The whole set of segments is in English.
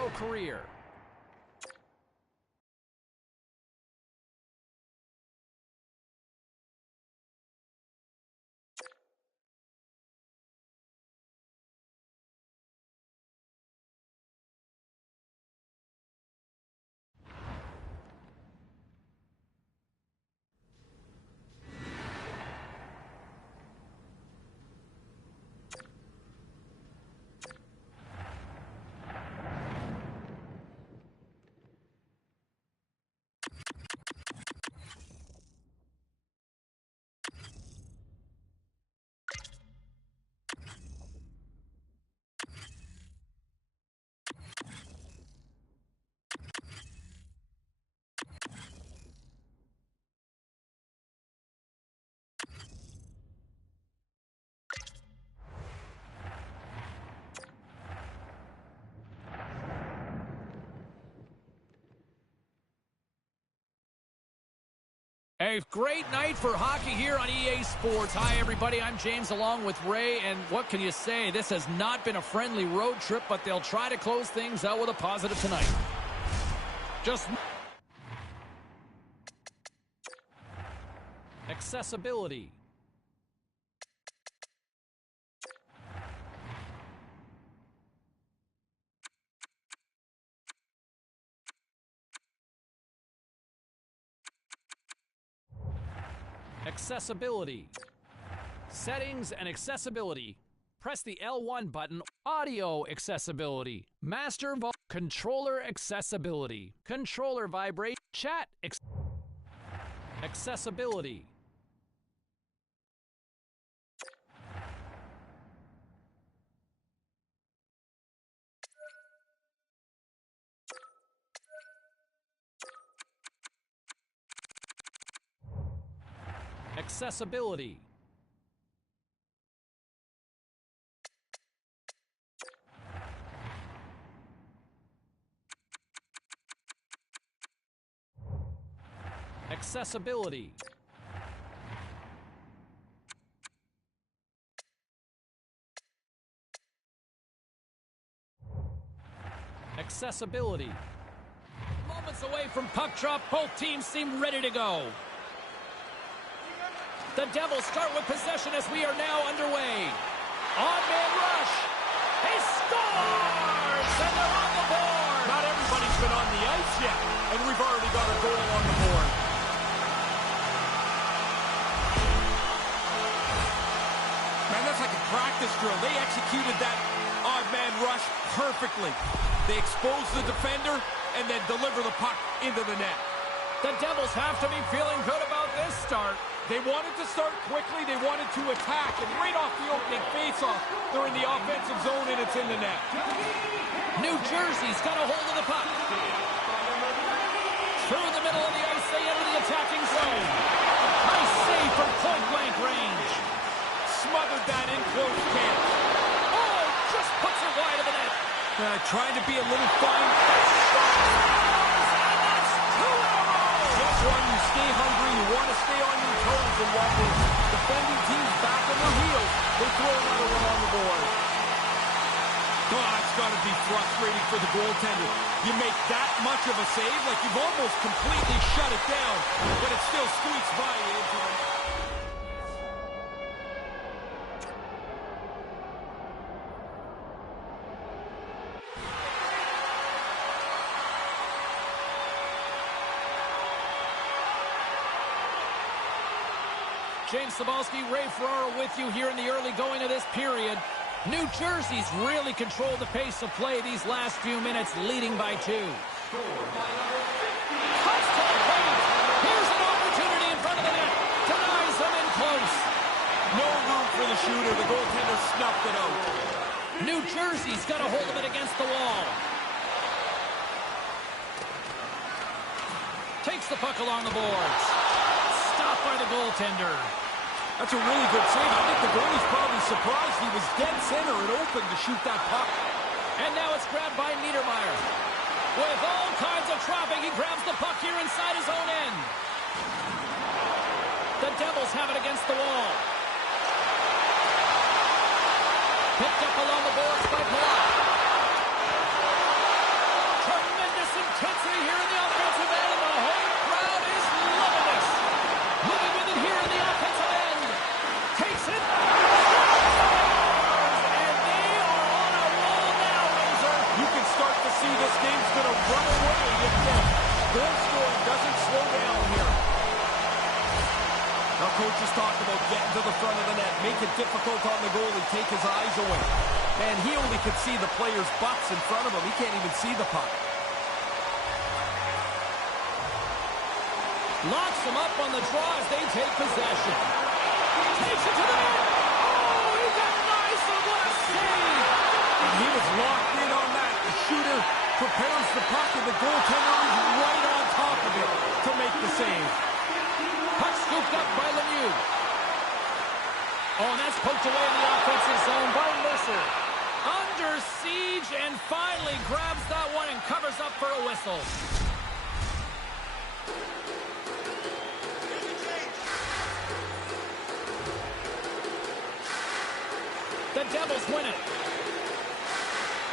pro career. A great night for hockey here on EA Sports. Hi, everybody. I'm James along with Ray, and what can you say? This has not been a friendly road trip, but they'll try to close things out with a positive tonight. Just accessibility. Accessibility. Settings and accessibility. Press the L1 button. Audio accessibility. Master controller accessibility. Controller vibrate. Chat accessibility. Accessibility. Accessibility. Accessibility. Moments away from puck drop, both teams seem ready to go. The Devils start with possession as we are now underway. On-man rush. He scores! And they're on the board! Not everybody's been on the ice yet, and we've already got a goal on the board. Man, that's like a practice drill. They executed that odd-man rush perfectly. They expose the defender and then deliver the puck into the net. The Devils have to be feeling good about this start. They wanted to start quickly, they wanted to attack, and right off the opening faceoff, they're in the offensive zone and it's in the net. New Jersey's got a hold of the puck. Through the middle of the ice, they enter the attacking zone. Nice save from point-blank range. Smothered that in close camp. Oh, just puts it wide of the net. Trying to be a little fine. One, you stay hungry, you want to stay on your toes, and while the defending team's back on their heels, they throw another one on the board. Oh, it's got to be frustrating for the goaltender. You make that much of a save, like you've almost completely shut it down, but it still squeaks by you into the net. James Cebulski, Ray Ferraro with you here in the early going of this period. New Jersey's really controlled the pace of play these last few minutes, leading by 2. Cuts to the paint. Here's an opportunity in front of the net. Denies them in close. No room for the shooter. The goaltender snuffed it out. New Jersey's got a hold of it against the wall. Takes the puck along the boards. Stopped by the goaltender. That's a really good save. I think the goalie's probably surprised he was dead center and open to shoot that puck. And now it's grabbed by Niedermeyer. With all kinds of traffic, he grabs the puck here inside his own end. The Devils have it against the wall. Picked up along the boards by Palat. intensity here in the offensive end, and the home crowd is loving this. Moving with it here in the offensive end. Takes it. And they are on a roll now, Razor. You can start to see this game's going to run away if the goal scoring doesn't slow down here. Now coach is talking about getting to the front of the net, make it difficult on the goalie, take his eyes away. Man, he only could see the players' butts in front of him. He can't even see the puck. Locks them up on the draw as they take possession. Takes it to the net. Oh, he got nice, and what a save. And he was locked in on that. The shooter prepares the puck, and the goaltender is right on top of it to make the save. Puck scooped up by Lemieux. Oh, and that's poked away in the offensive zone by Mercer. Under siege, and finally grabs that one and covers up for a whistle. The Devils win it.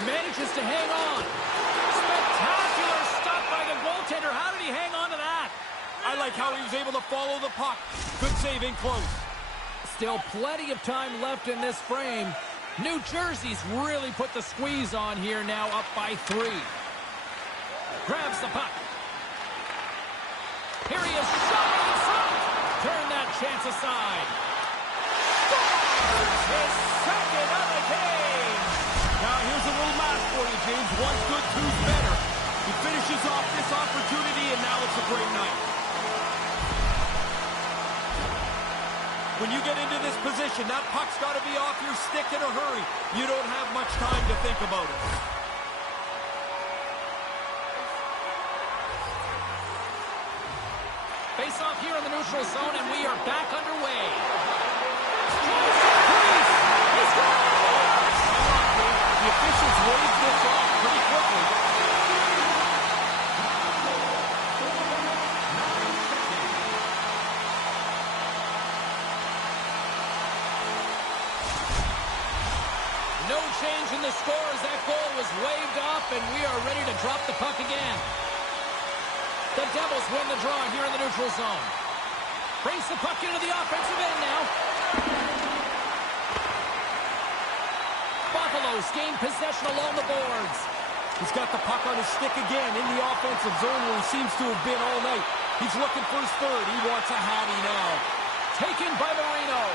Manages to hang on. Spectacular stop by the goaltender. How did he hang on to that? I like how he was able to follow the puck. Good save in close. Still plenty of time left in this frame. New Jersey's really put the squeeze on here now, up by 3. Grabs the puck. Here he is, shot in front. Turn that chance aside. Scores his second of the game. Now here's a little math for you, James. One's good, two's better. He finishes off this opportunity, and now it's a great night. When you get into this position, that puck's got to be off your stick in a hurry. You don't have much time to think about it. Face off here in the neutral zone, and we are back underway. The officials waved this off pretty quickly. No change in the score as that goal was waved off, and we are ready to drop the puck again. The Devils win the draw here in the neutral zone. Brings the puck into the offensive end now. Buffalo's gained possession along the boards. He's got the puck on his stick again in the offensive zone where he seems to have been all night. He's looking for his third. He wants a hattie now. Taken by Marino.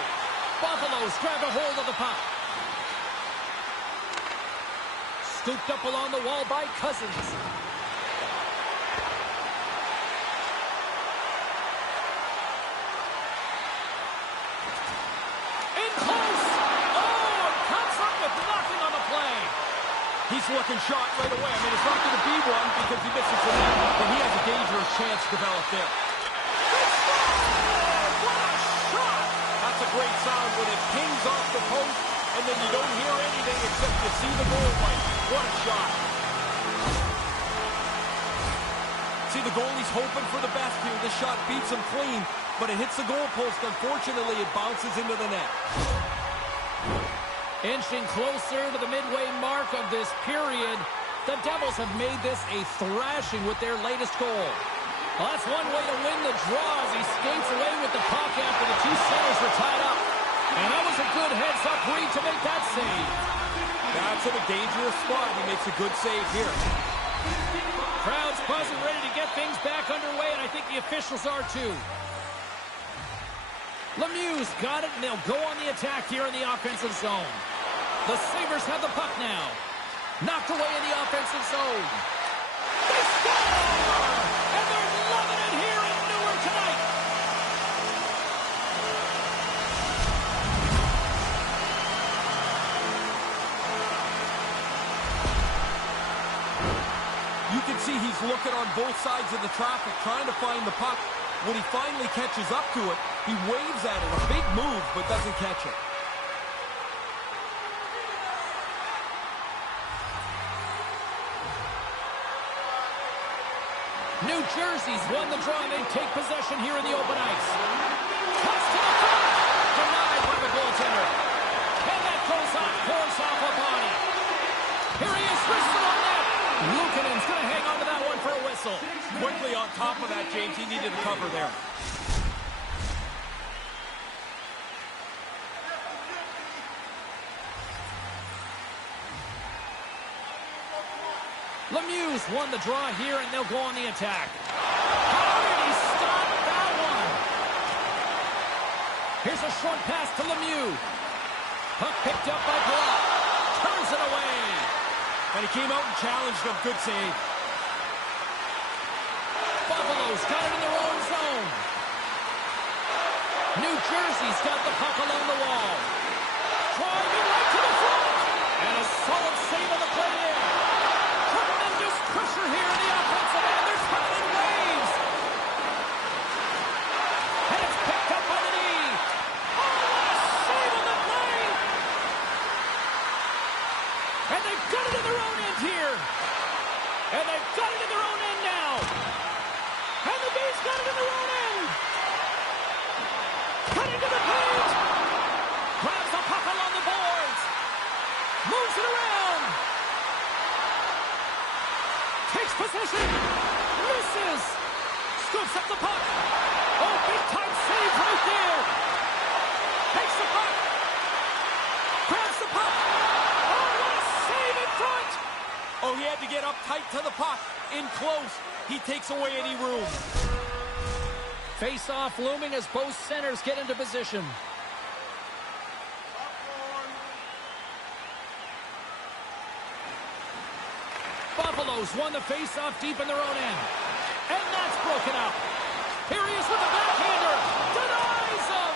Buffalo's grabbed a hold of the puck. Scooped up along the wall by Cousins. In close! Oh, and comes up with nothing on the play. He's looking shot right away. I mean, it's not going to be one because he misses the net, but he has a dangerous chance developed there. What a shot! That's a great sound when it pings off the post, and then you don't hear anything except you see the goal light. What a shot. See, the goalie's hoping for the best here. This shot beats him clean, but it hits the goalpost. Unfortunately, it bounces into the net. Inching closer to the midway mark of this period, the Devils have made this a thrashing with their latest goal. Well, that's one way to win the draw as he skates away with the puck after the two centers were tied up. And that was a good heads-up read to make that save. That's in a dangerous spot. He makes a good save here. Crowd's buzzing, ready to get things back underway, and I think the officials are too. Lemieux's got it, and they'll go on the attack here in the offensive zone. The Sabres have the puck now. Knocked away in the offensive zone. They score! And they're loving it here in Newark tonight. You can see he's looking on both sides of the traffic, trying to find the puck. When he finally catches up to it, he waves at it. A big move, but doesn't catch it. New Jersey's won the draw, and they take possession here in the open ice. Cuts to the front. Denied by the goaltender. And that goes off, force off a body. Here he is, wristed on net. Luukkonen's going to hang on to that one for a win. times he needed to cover there. Lemieux won the draw here, and they'll go on the attack. How did he stop that one? Here's a short pass to Lemieux. Puck picked up by Palat. Turns it away. And he came out and challenged him. Good save. Buffalo's got it in their own zone. New Jersey's got the puck along the wall. Driving right to the front. And a solid save on the play there. Tremendous pressure here in the offensive end. There's howling waves. And it's picked up by the knee. Oh, what a save on the play. And they've got it in their own end here. And they've got it in their own end now. And the Bees got it in their own end. Cut into the paint. Grabs the puck along the boards. Moves it around. Takes possession. Misses. Scoops up the puck. Oh, big-time save right there. Takes the puck. Grabs the puck. Oh, what a save in front. Oh, he had to get up tight to the puck. In close. He takes away any room. Face-off looming as both centers get into position. Buffalo's won the face-off deep in their own end. And that's broken up. Here he is with the backhander. Denies him.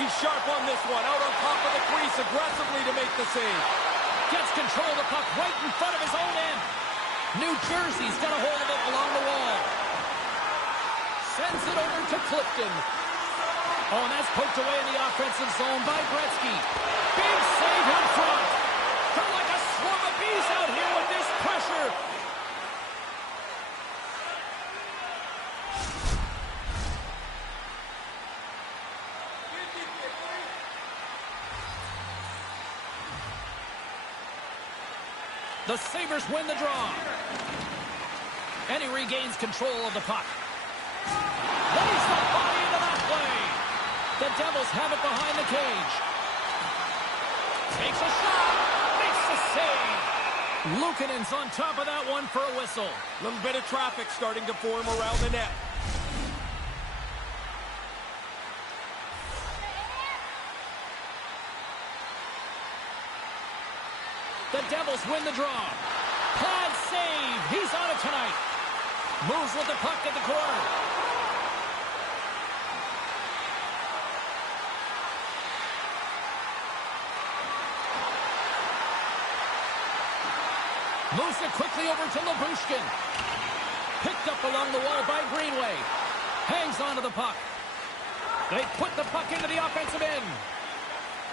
He's sharp on this one. Out on top of the crease aggressively to make the save. Gets control of the puck right in front of his own end. New Jersey's got a hold of it along the wall. Sends it over to Clifton. Oh, and that's poked away in the offensive zone by Gretzky. Big save in front. They're like a swarm of bees out here with this pressure. The Sabres win the draw. And he regains control of the puck. Lays the body into that play. The Devils have it behind the cage. Takes a shot. Makes the save. Luukkonen's on top of that one for a whistle. Little bit of traffic starting to form around the net. The Devils win the draw. Pad save. He's on it tonight. Moves with the puck at the corner. Moves it quickly over to Labushkin. Picked up along the wall by Greenway. Hangs onto the puck. They put the puck into the offensive end.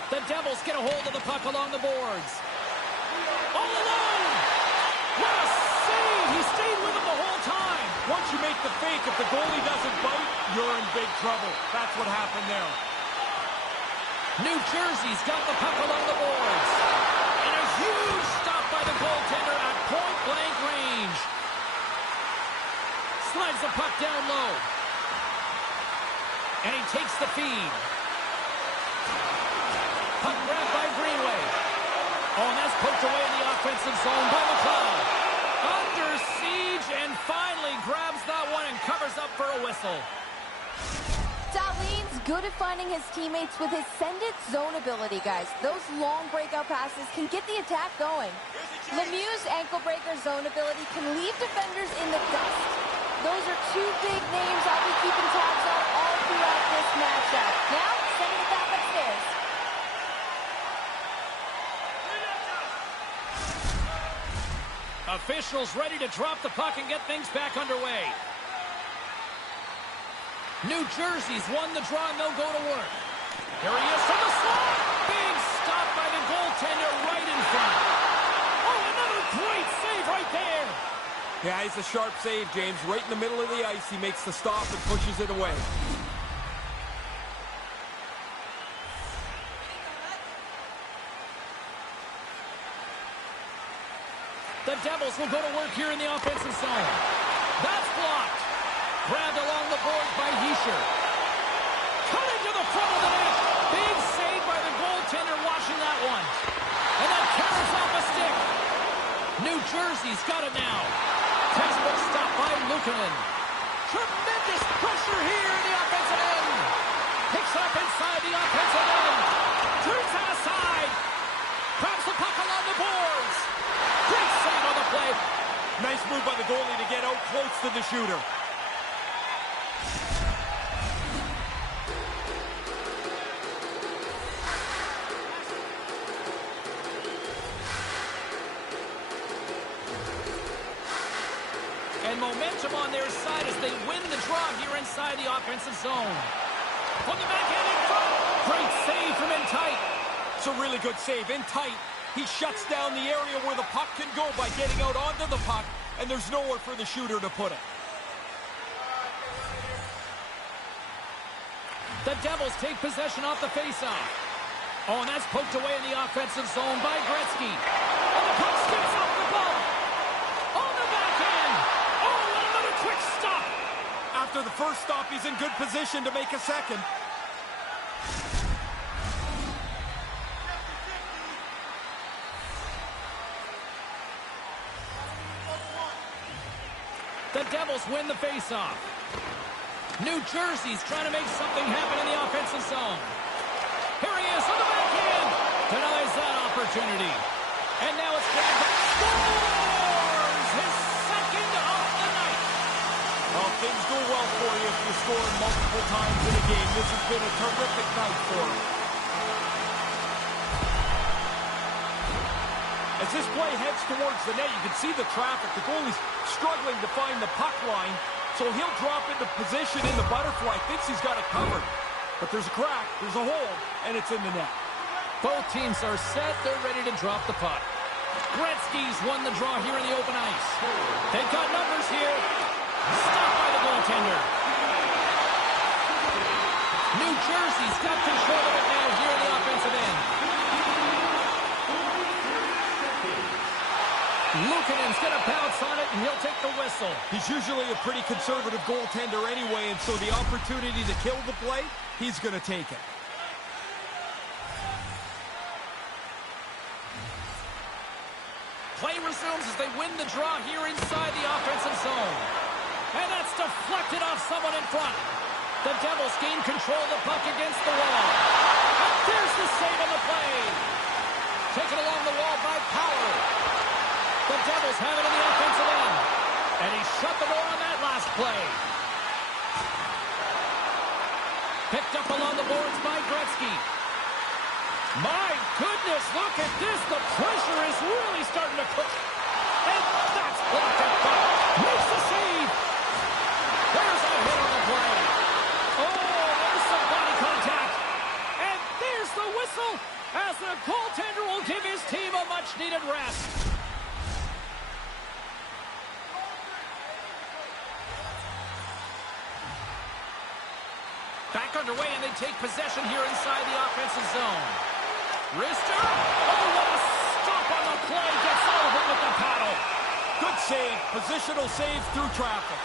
The Devils get a hold of the puck along the boards. All alone! What a save! He stayed with him the whole time. Once you make the fake, if the goalie doesn't bite, you're in big trouble. That's what happened there. New Jersey's got the puck along the boards. And a huge stop by the goaltender at point-blank range. Slides the puck down low. And he takes the feed. Puck grabbed by Greenway. Oh, and that's poked away in the offensive zone by McLeod. Under siege and finally grabs that one and covers up for a whistle. Dahlin's good at finding his teammates with his send-it zone ability, guys. Those long breakout passes can get the attack going. Lemieux's ankle breaker zone ability can leave defenders in the dust. Those are two big names I'll be keeping tabs on all throughout this matchup. Now, sending it back upstairs. Officials ready to drop the puck and get things back underway. New Jersey's won the draw and they'll go to work. Here he is from the slot. Big stop by the goaltender right in front. Oh, another great save right there. Yeah, he's a sharp save, James. Right in the middle of the ice, he makes the stop and pushes it away. The Devils will go to work here in the offensive zone. That's blocked. Grabbed along the boards by Heischer. Cut into the front of the net. Big save by the goaltender watching that one. And then carries off a stick. New Jersey's got it now. Textbook stop by Luukkonen. Tremendous pressure here in the offensive end. Picks up inside the offensive end. Turns that aside. Grabs the puck along the boards. Great save on the play. Nice move by the goalie to get out close to the shooter. And momentum on their side as they win the draw here inside the offensive zone. From the backhand in front. Great save from in tight. It's a really good save. In tight, he shuts down the area where the puck can go by getting out onto the puck, and there's nowhere for the shooter to put it. The Devils take possession off the faceoff. Oh, and that's poked away in the offensive zone by Gretzky. And the puck skips off the ball. On the backhand. Oh, and another quick stop. After the first stop, he's in good position to make a second. The Devils win the faceoff. New Jersey's trying to make something happen in the offensive zone. Here he is on the backhand. Denies that opportunity. And now it's grabbed back. Scores! His second of the night. Well, things go well for you if you score multiple times in a game. This has been a terrific night for him. As this play heads towards the net, you can see the traffic. The goalie's struggling to find the puck line, so he'll drop into position in the butterfly. Thinks he's got it covered. But there's a crack, there's a hole, and it's in the net. Both teams are set. They're ready to drop the puck. Gretzky's won the draw here in the open ice. They've got numbers here. Stopped by the goaltender. New Jersey's got control of it now here in the offensive end. Luukkonen's going to pounce on it, and he'll take the whistle. He's usually a pretty conservative goaltender anyway, and so the opportunity to kill the play, he's going to take it. Play resumes as they win the draw here inside the offensive zone. And that's deflected off someone in front. The Devils gain control of the puck against the wall. And there's the save on the play. Taken along the wall by Power. The Devils have it in the offensive end. And he shut the door on that last play. Picked up along the boards by Gretzky. My goodness, look at this. The pressure is really starting to cook. And that's blocked at back. Makes the save. There's a hit on the play. Oh, there's some body contact. And there's the whistle as the goaltender will give his team a much-needed rest. Back underway, and they take possession here inside the offensive zone. Wrister. Oh, what a stop on the play. Gets over with the paddle. Good save. Positional save through traffic.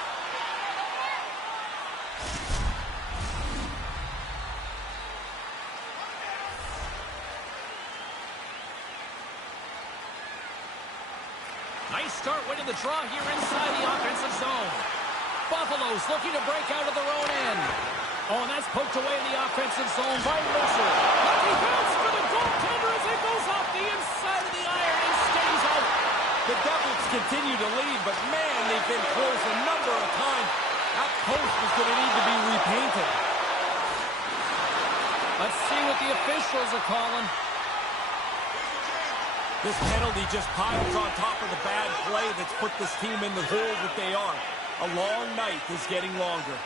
Nice start winning the draw here inside the offensive zone. Buffalo's looking to break out of their own end. Oh, and that's poked away in the offensive zone by Mercer. Lucky bounce for the goaltender as it goes off the inside of the iron and stays out. The Devils continue to lead, but man, they've been close a number of times. That post is going to need to be repainted. Let's see what the officials are calling. This penalty just piles on top of the bad play that's put this team in the hole that they are. A long night is getting longer.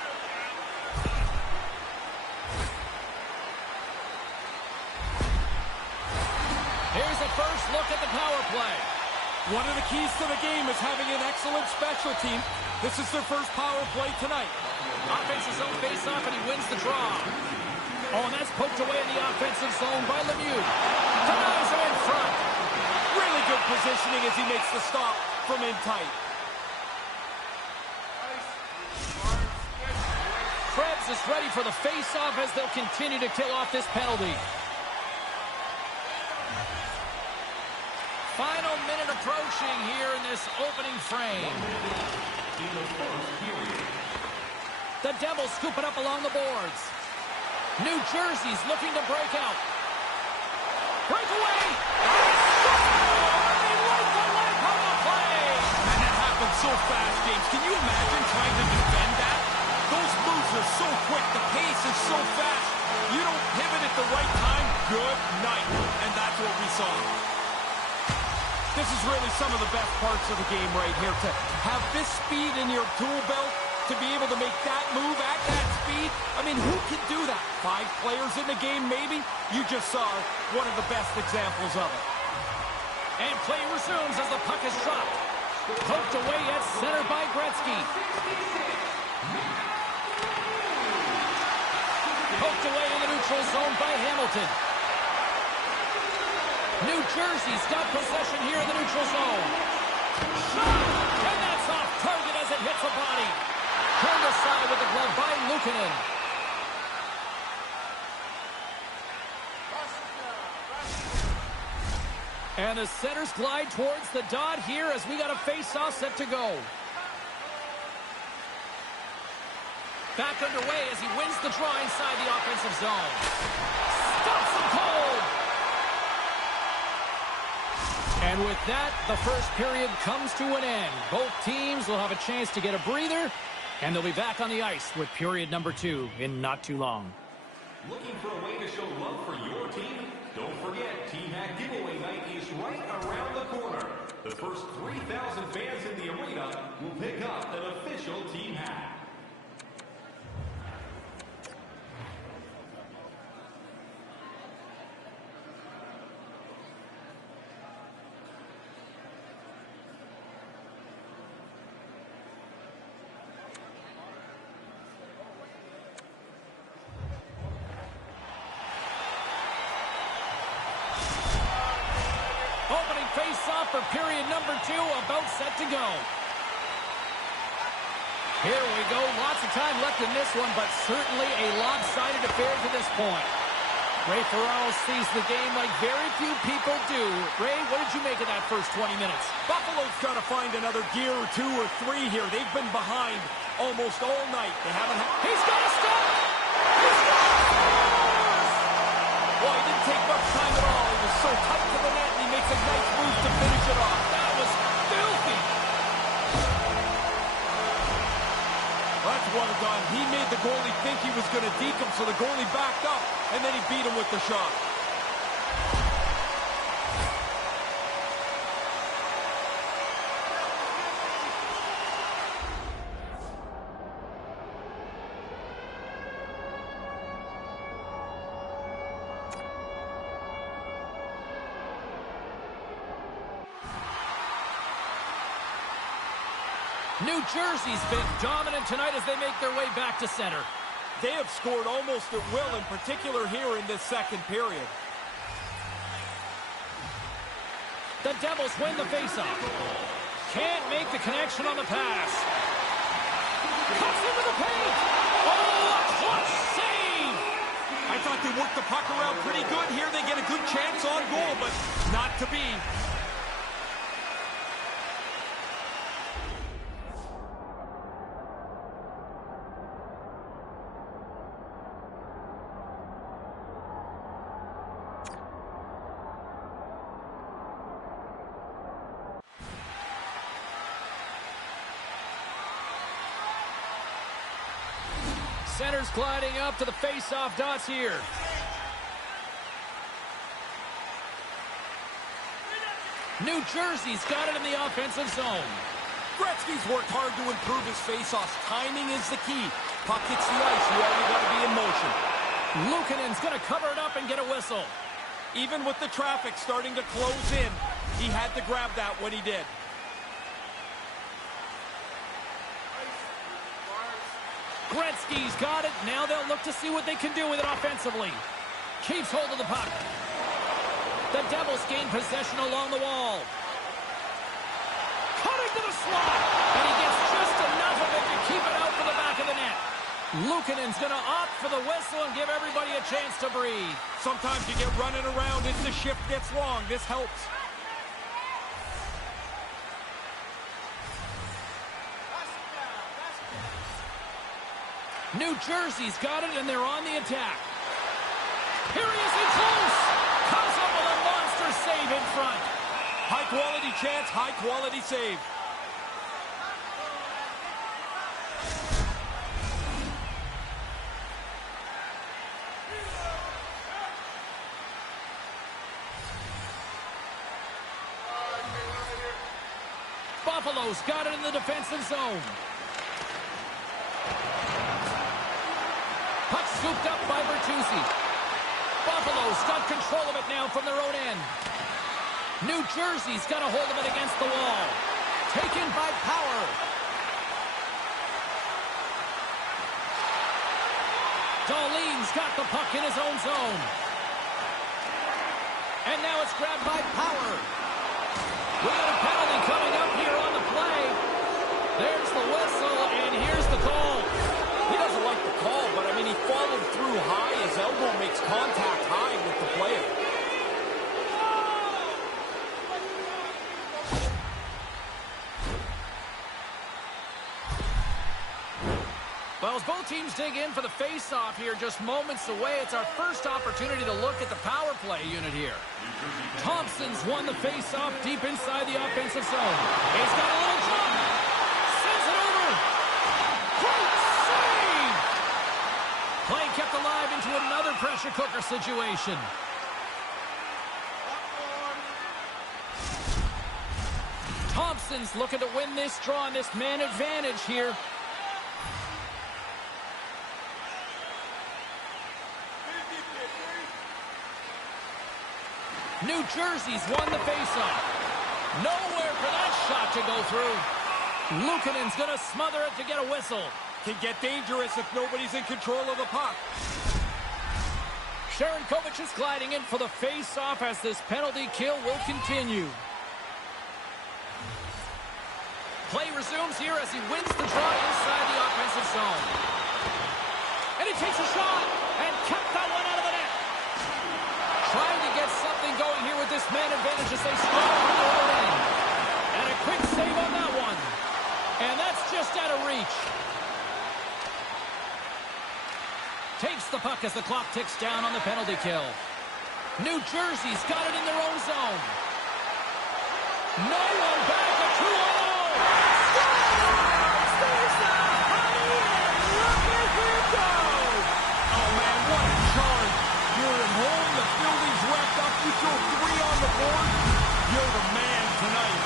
Here's a first look at the power play. One of the keys to the game is having an excellent special team. This is their first power play tonight. Offensive zone face-off, and he wins the draw. Oh, and that's poked away in the offensive zone by Lemieux. Denies him in front. Really good positioning as he makes the stop from in tight. is ready for the face-off as they'll continue to kill off this penalty. Final minute approaching here in this opening frame. The Devils scoop it up along the boards. New Jersey's looking to break out. Breakaway! They light the life on the play! And that happened so fast, James. Can you imagine trying to defend that? Those moves are so quick. The pace is so fast. You don't pivot at the right time. Good night. And that's what we saw. This is really some of the best parts of the game right here. To have this speed in your tool belt, to be able to make that move at that speed. I mean, who can do that? 5 players in the game, maybe? You just saw one of the best examples of it. And play resumes as the puck is dropped. Poked away at center by Gretzky. Poked away in the neutral zone by Hamilton. New Jersey's got possession here in the neutral zone. Shot! And that's off target as it hits a body. Turned aside with the glove by Luukkonen. And the centers glide towards the dot here as we got a face-off set to go. Back underway as he wins the draw inside the offensive zone. Stops him cold! And with that, the first period comes to an end. Both teams will have a chance to get a breather, and they'll be back on the ice with period number 2 in not too long. Looking for a way to show love for your team? Don't forget, Team Hat Giveaway Night is right around the corner. The first 3,000 fans in the arena will pick up an official Team Hat. Face-off for period number 2, about set to go. Here we go. Lots of time left in this one, but certainly a lopsided affair to this point. Ray Ferraro sees the game like very few people do. Ray, what did you make of that first 20 minutes? Buffalo's got to find another gear or 2 or 3 here. They've been behind almost all night. They haven't had... He's got to stop! He scores! Well, he didn't take much time at all. He was so tight to the net, and he makes a nice move to finish it off. That was filthy! That's well done. He made the goalie think he was going to deke him, so the goalie backed up, and then he beat him with the shot. New Jersey's been dominant tonight as they make their way back to center. They have scored almost at will, in particular here in this second period. The Devils win the faceoff. Can't make the connection on the pass. Cuts into the paint. Oh, a clutch save! I thought they worked the puck around pretty good here. They get a good chance on goal, but not to be. Center's gliding up to the face-off dots here. New Jersey's got it in the offensive zone. Gretzky's worked hard to improve his face-offs. Timing is the key. Puck hits the ice, you already got to be in motion. Luukkonen's going to cover it up and get a whistle. Even with the traffic starting to close in, he had to grab that when he did. Gretzky's got it. Now they'll look to see what they can do with it offensively. Keeps hold of the puck. The Devils gain possession along the wall. Cutting to the slot. And he gets just enough of it to keep it out for the back of the net. Luukkonen's going to opt for the whistle and give everybody a chance to breathe. Sometimes you get running around as the shift gets long. This helps. New Jersey's got it, and they're on the attack. Here he is in close. Comes up with a monster save in front. High-quality chance, high-quality save. Buffalo's got it in the defensive zone. Puck scooped up by Bertuzzi. Buffalo's got control of it now from their own end. New Jersey's got a hold of it against the wall. Taken by Power. Dahlin's got the puck in his own zone. And now it's grabbed by Power. We got a penalty coming up here on the play. There's the whistle, and here's the call. He doesn't like the call, but I mean, he followed through high. His elbow makes contact high with the player. Well, as both teams dig in for the face-off here just moments away, it's our first opportunity to look at the power play unit here. Thompson's won the face-off deep inside the offensive zone. He's got a little jump. Sends it over. Great save! Play kept alive into another pressure cooker situation. Thompson's looking to win this draw on this man advantage here. New Jersey's won the faceoff. Nowhere for that shot to go through. Luukkonen's going to smother it to get a whistle. Can get dangerous if nobody's in control of the puck. Sharankovic is gliding in for the faceoff as this penalty kill will continue. Play resumes here as he wins the draw inside the offensive zone. And he takes a shot and kept that one out of the net. Trying to get something going here with this man advantage as they start from their own end. And a quick save on that one. And that's just out of reach. Takes the puck as the clock ticks down on the penalty kill. New Jersey's got it in their own zone. No one back, a 2-0. There's the honey, and look at him go! Oh, man, what a charge. You're at home, the building's wrapped up, you throw 3 on the board, you're the man tonight.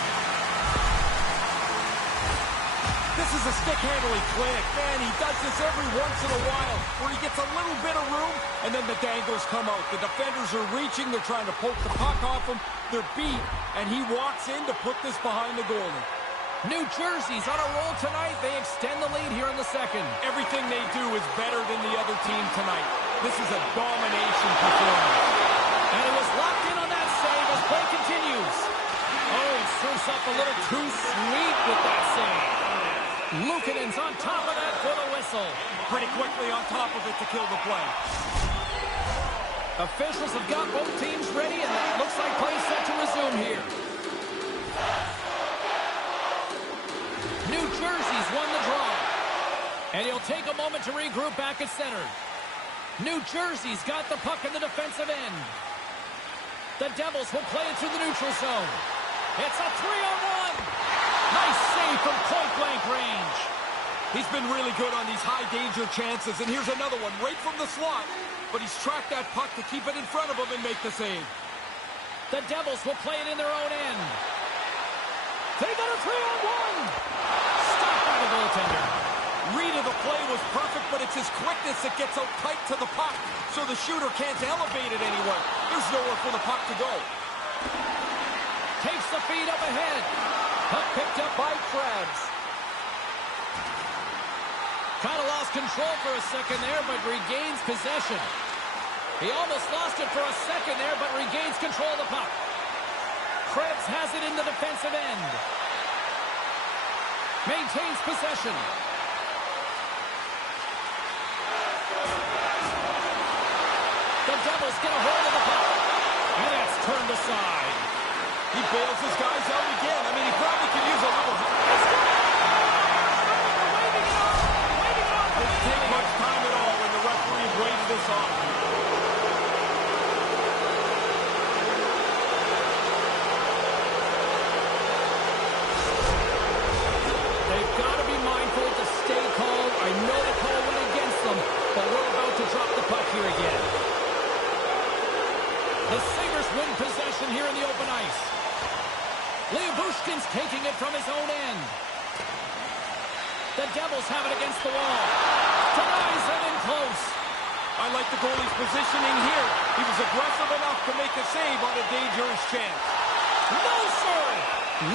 This is a stick-handling clinic. Man, he does this every once in a while, where he gets a little bit of room, and then the dangles come out. The defenders are reaching, they're trying to poke the puck off him, they're beat, and he walks in to put this behind the goalie. New Jersey's on a roll tonight. They extend the lead here in the second. Everything they do is better than the other team tonight. This is a domination performance. And he was locked in on that save as play continues. Oh, he serves up a little too sweet with that save. Luukkonen's on top of that for the whistle. Pretty quickly on top of it to kill the play. Officials have got both teams ready, and it looks like play set to resume here. New Jersey's won the draw. And he'll take a moment to regroup back at center. New Jersey's got the puck in the defensive end. The Devils will play it through the neutral zone. It's a 3-on-1. Nice save from point-blank range. He's been really good on these high-danger chances, and here's another one right from the slot. But he's tracked that puck to keep it in front of him and make the save. The Devils will play it in their own end. They got a 3-on-1. Stopped by the goaltender. Read of the play was perfect, but it's his quickness that gets out tight to the puck, so the shooter can't elevate it anywhere. There's nowhere for the puck to go. Takes the feed up ahead. Puck picked up by Krebs. Kind of lost control for a second there, but regains possession. He almost lost it for a second there, but regains control of the puck. Krebs has it in the defensive end. Maintains possession. The Devils get a hold of the puck. And it's turned aside. He bails his guys out again. I mean, he probably could use a little... Didn't take much time at all when the referee waved this off. They've got to be mindful to stay calm. I know the call went against them, but we're about to drop the puck here again. The Sabres win possession here in the open ice. Bushkin's taking it from his own end. The Devils have it against the wall. Denies it in close. I like the goalie's positioning here. He was aggressive enough to make a save on a dangerous chance. No, sir!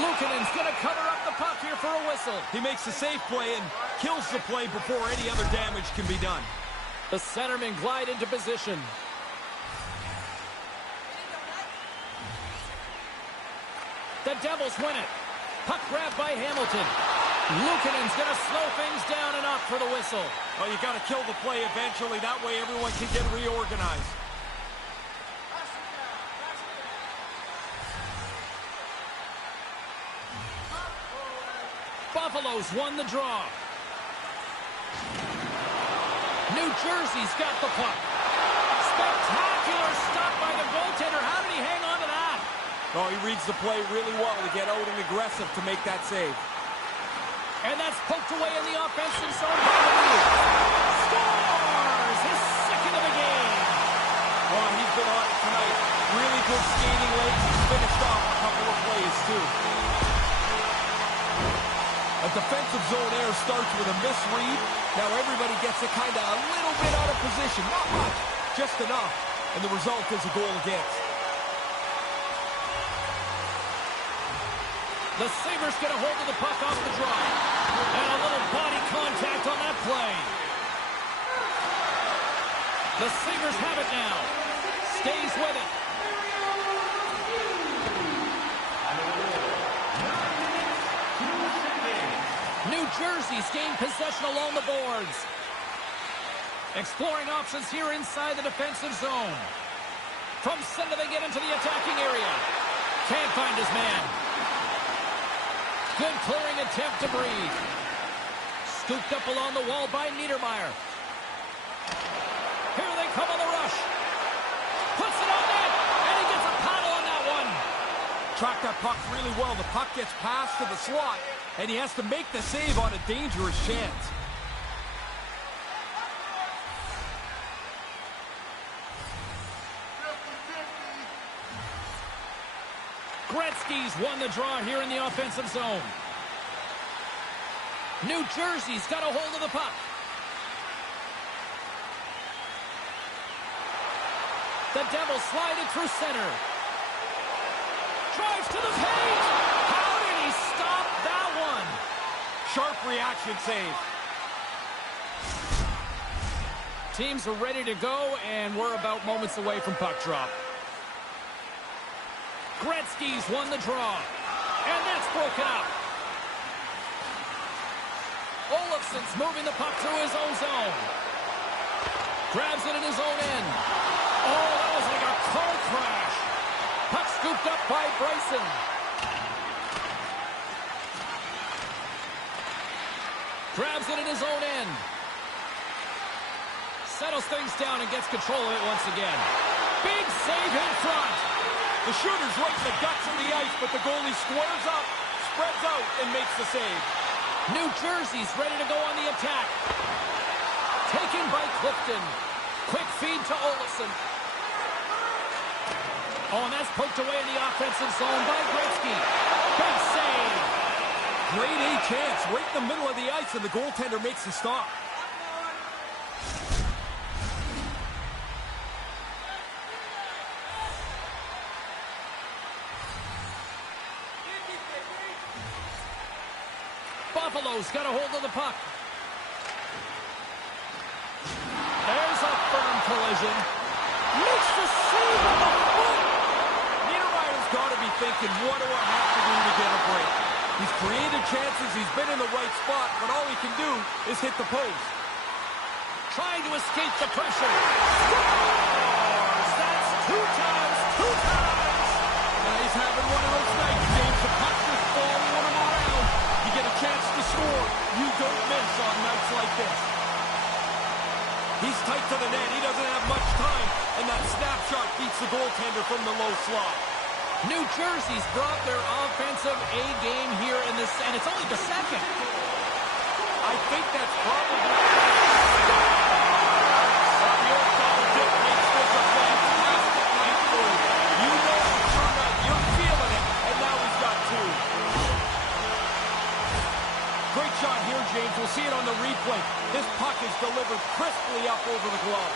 Luukkonen's going to cover up the puck here for a whistle. He makes a safe play and kills the play before any other damage can be done. The centermen glide into position. The Devils win it. Puck grabbed by Hamilton. Luukkonen's going to slow things down and up for the whistle. Well, you got to kill the play eventually. That way everyone can get reorganized. Buffalo's won the draw. New Jersey's got the puck. Spectacular stop by the goaltender. How did he hang on to that? Oh, he reads the play really well to get out and aggressive to make that save. And that's poked away in the offensive zone by the lead. Scores! His second of the game. Oh, he's been on it tonight. Really good skating legs. He's finished off a couple of plays, too. A defensive zone error starts with a misread. Now everybody gets it kind of a little bit out of position. Not much, just enough. And the result is a goal against. The Sabres get a hold of the puck off the draw. And a little body contact on that play. The Sabres have it now. Stays with it. New Jersey's gained possession along the boards. Exploring options here inside the defensive zone. From center they get into the attacking area. Can't find his man. Good clearing attempt to breathe. Scooped up along the wall by Niedermeyer. Here they come on the rush. Puts it on net, and he gets a paddle on that one. Track that puck really well. The puck gets passed to the slot, and he has to make the save on a dangerous chance. Gretzky's won the draw here in the offensive zone. New Jersey's got a hold of the puck. The Devils slide it through center. Drives to the paint. How did he stop that one? Sharp reaction save. Teams are ready to go, and we're about moments away from puck drop. Gretzky's won the draw. And that's broken up. Olofsson's moving the puck through his own zone. Grabs it in his own end. Oh, that was like a car crash. Puck scooped up by Bryson. Grabs it in his own end. Settles things down and gets control of it once again. Big save in front. The shooter's right in the guts of the ice, but the goalie squares up, spreads out, and makes the save. New Jersey's ready to go on the attack. Taken by Clifton. Quick feed to Olofsson. Oh, and that's poked away in the offensive zone by Gretzky. Big save. Great A chance right in the middle of the ice, and the goaltender makes the stop. Buffalo's got a hold of the puck. There's a firm collision. Makes the save on the foot. Niedermeyer's got to be thinking, what do I have to do to get a break? He's created chances, he's been in the right spot, but all he can do is hit the post. Trying to escape the pressure. Scores! score you don't miss on nights like this. He's tight to the net. He doesn't have much time, and that snapshot beats the goaltender from the low slot. New Jersey's brought their offensive A game here in this, and it's only the second. I think that's probably... The old double dip makes this a fantastic night for you. You know it's your night. You're feeling it, and now he's got two. Great shot here, James. We'll see it on the replay. This puck is delivered crisply up over the glove.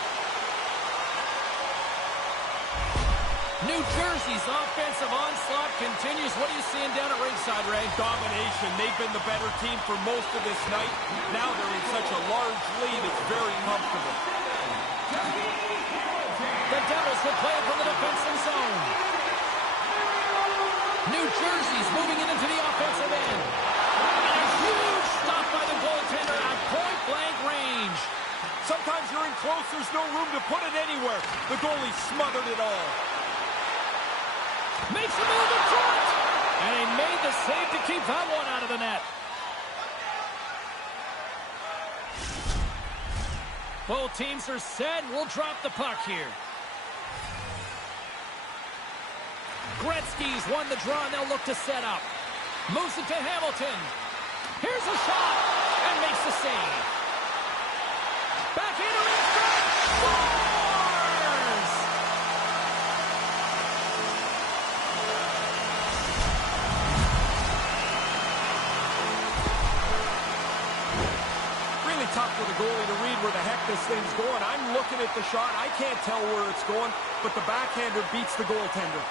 New Jersey's offensive onslaught continues. What are you seeing down at ringside, Ray? Domination. They've been the better team for most of this night. Now they're in such a large lead, it's very comfortable. The Devils will play it from the defensive zone. New Jersey's moving it into the offensive end. And a huge stop by the goaltender at point-blank range. Sometimes you're in close, there's no room to put it anywhere. The goalie smothered it all. Makes a move in front. And he made the save to keep that one out of the net. Both teams are set. We'll drop the puck here. Gretzky's won the draw, and they'll look to set up. Moves it to Hamilton. Here's a shot, and makes the save. Back into in front. Scores! Really tough for the goalie to read where the heck this thing's going. I'm looking at the shot. I can't tell where it's going, but the backhander beats the goaltender.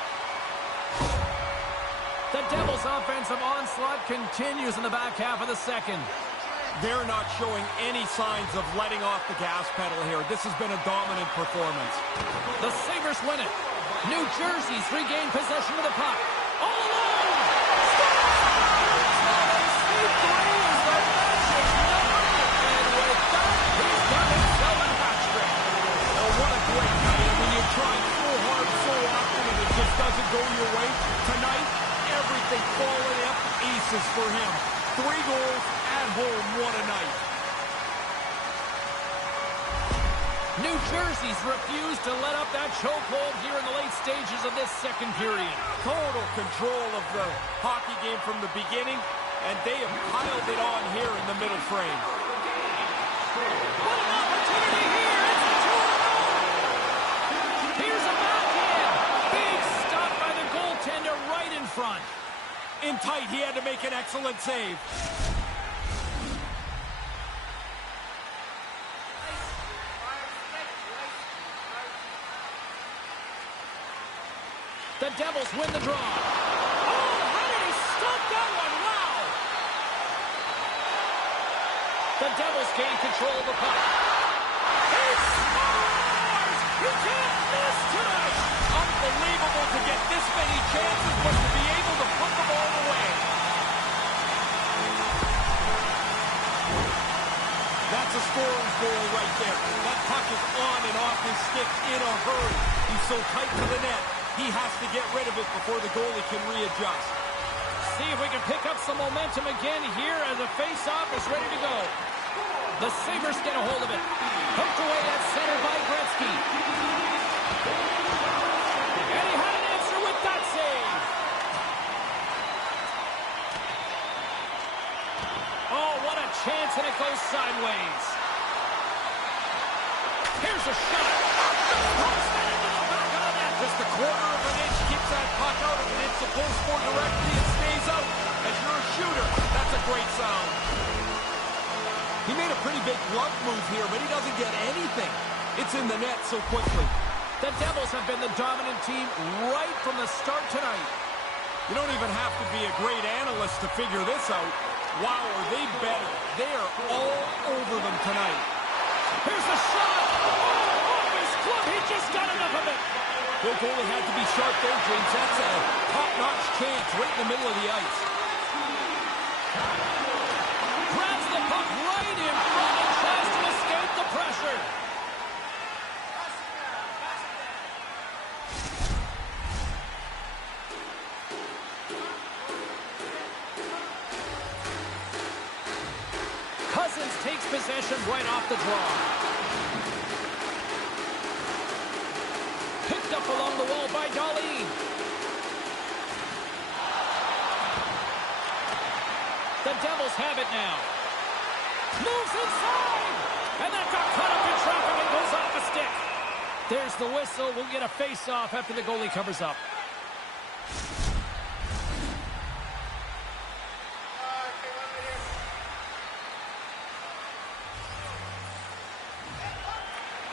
The Devils' offensive onslaught continues in the back half of the second. They're not showing any signs of letting off the gas pedal here. This has been a dominant performance. The Sabres win it. New Jersey's regained possession of the puck. All alone! Scores! Well, they see three as the magic number. And with that, he's got himself a hat trick. Oh, what a great night. I mean, you try so hard so often and it just doesn't go your way. Tonight, everything falling up aces for him. 3 goals at home. What a night. New Jersey's refused to let up that chokehold here in the late stages of this second period. Total control of the hockey game from the beginning, and they have piled it on here in the middle frame. What an opportunity here! It's a 2-0! Here's a backhand! Big stop by the goaltender right in front. In tight, he had to make an excellent save. The Devils win the draw. Oh, how did he stop that one? Wow! The Devils gain control of the puck. He scores! He can't miss tonight! Unbelievable to get this many chances, but to be able to put them all away. That's a scorer's goal right there. That puck is on and off his stick in a hurry. He's so tight to the net. He has to get rid of it before the goalie can readjust. See if we can pick up some momentum again here as a face-off is ready to go. The Sabres get a hold of it. Hooked away at center by Gretzky. And he had an answer with that save. Oh, what a chance, and it goes sideways. Here's a shot. Post that into the back of the net. Just a quarter of an inch keeps that puck out. If it hits the post more directly, it stays out. As you're a shooter, that's a great sound. He made a pretty big glove move here, but he doesn't get anything. It's in the net so quickly. The Devils have been the dominant team right from the start tonight. You don't even have to be a great analyst to figure this out. Wow, are they better? They are all over them tonight. Here's the shot! Oh, off his glove! He just got enough of it! The goalie had to be sharp there, James. That's a top-notch chance right in the middle of the ice. Grabs the puck right in front and tries to escape the pressure. possession right off the draw. Picked up along the wall by Darlene. The Devils have it now. Moves inside! And that got caught up in traffic and goes off a stick. There's the whistle. We'll get a face-off after the goalie covers up.